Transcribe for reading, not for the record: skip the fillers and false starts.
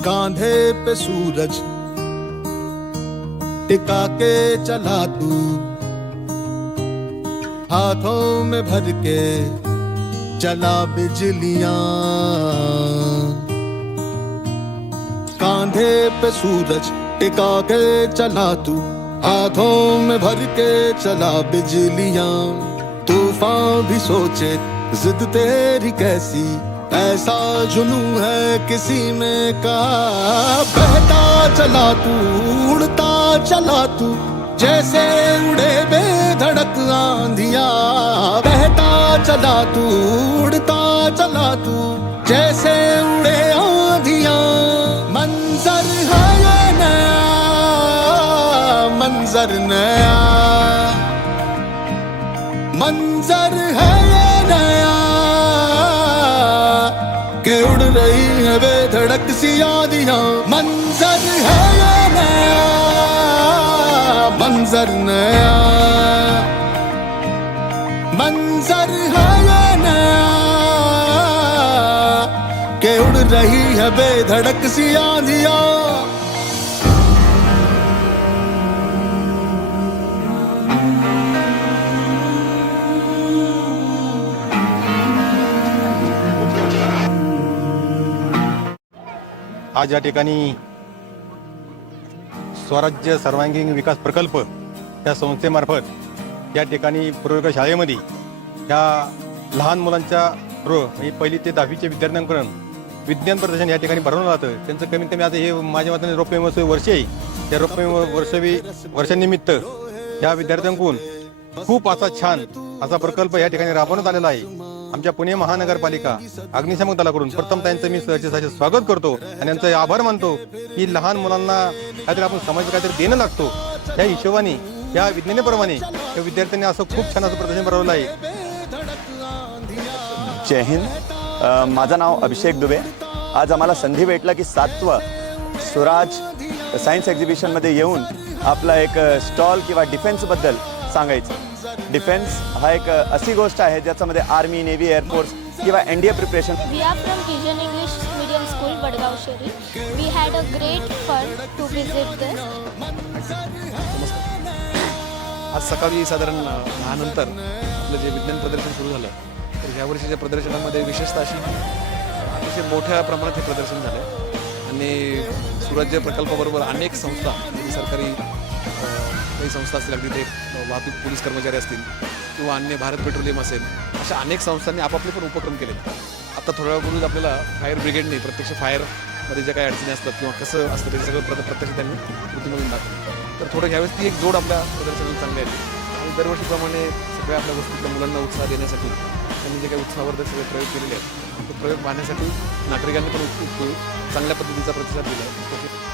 कांधे पे सूरज टिका के चला तू, हाथों में भर के चला बिजलियां। कांधे पे सूरज टिका के चला तू, हाथों में भर के चला बिजलियां। तूफान भी सोचे जिद तेरी कैसी, ऐसा जुनू है किसी में का। बहता चला तू, उड़ता चला तू, जैसे उड़े बेधड़क आंधिया। बहता चला तू, उड़ता चला तू, जैसे उड़े आंधिया। मंजर है ये नया, मंजर नया, मंजर है ये नया, के उड़ रही है बेधड़क सी आंधियां। मंजर है ये नया, मंजर नया, मंजर है ये नया, के उड़ रही है बेधड़क सी आंधियां। आज या ठिकाणी स्वराज्य सर्वांगीण विकास प्रकल्प या संस्थेमार्फत या ठिकाणी पूर्वविकास शाळेमध्ये ह्या लहान मुलांच्या म्हणजे 1ली ते 10वीच्या विद्यार्थ्यांपर्यंत विज्ञान प्रदर्शन या ठिकाणी भरवलं जातं. त्यांचं कमीत कमी आता हे माझ्या मताने रौप्य महोत्सवी वर्ष आहे. त्या रौप्य वर्षानिमित्त या विद्यार्थ्यांकडून खूप असा छान असा प्रकल्प या ठिकाणी राबवण्यात आलेला आहे. आमच्या पुणे महानगरपालिका अग्निशामक दलाकडून प्रथम त्यांचं मी सहर्षाचं स्वागत करतो आणि त्यांचे आभार मानतो की लहान मुलांना काहीतरी आपण समाजात काहीतरी देणं लागतो. त्या हिशोबाने या विज्ञानाप्रमाणे या विद्यार्थ्यांनी असं खूप छान असं प्रदर्शन भरवलं आहे. जय हिंद. माझं नाव अभिषेक दुबे. आज आम्हाला संधी भेटला की 7वं स्वराज सायन्स एक्झिबिशनमध्ये येऊन आपला एक स्टॉल किंवा डिफेन्सबद्दल सांगायचं. डिफेन्स हा एक अशी गोष्ट आहे ज्याच्यामध्ये आर्मी, नेव्ही, एअरफोर्स किंवा NDA preparation. We are from Pigeon English Medium School, Vadgaon Sheri. We had a great fun to visit this. आज सकाळी साधारण 10 नंतर आपलं जे विज्ञान प्रदर्शन सुरू झालं, तर ह्या वर्षीच्या प्रदर्शनामध्ये विशेषतः अशी अतिशय मोठ्या प्रमाणात हे प्रदर्शन झालं आणि सुराज्य प्रकल्पाबरोबर अनेक संस्था, म्हणजे सरकारी काही संस्था असतील, अगदी ते वाहतूक पोलीस कर्मचारी असतील किंवा अन्य भारत पेट्रोलियम असेल, अशा अनेक संस्थांनी आपापले पण उपक्रम केले. आता थोड्या वेळापूर्वीच आपल्याला फायर ब्रिगेडने प्रत्यक्ष फायरमध्ये ज्या काही अडचणी असतात किंवा कसं असतं ते सगळं प्रत्यक्ष त्यांनी कृतीमधून दाखवलं. तर थोडं ह्यावेळेस ती एक जोड आपल्या प्रदर्शनाला चांगली आहे आणि दरवर्षीप्रमाणे सगळ्या आपल्या वस्तूतल्या मुलांना उत्साह देण्यासाठी त्यांनी जे काही उत्साहवर्धक सगळे प्रयोग केलेले आहेत ते प्रयोग पाहण्यासाठी नागरिकांनी पण चांगल्या पद्धतीचा प्रतिसाद दिला आहे.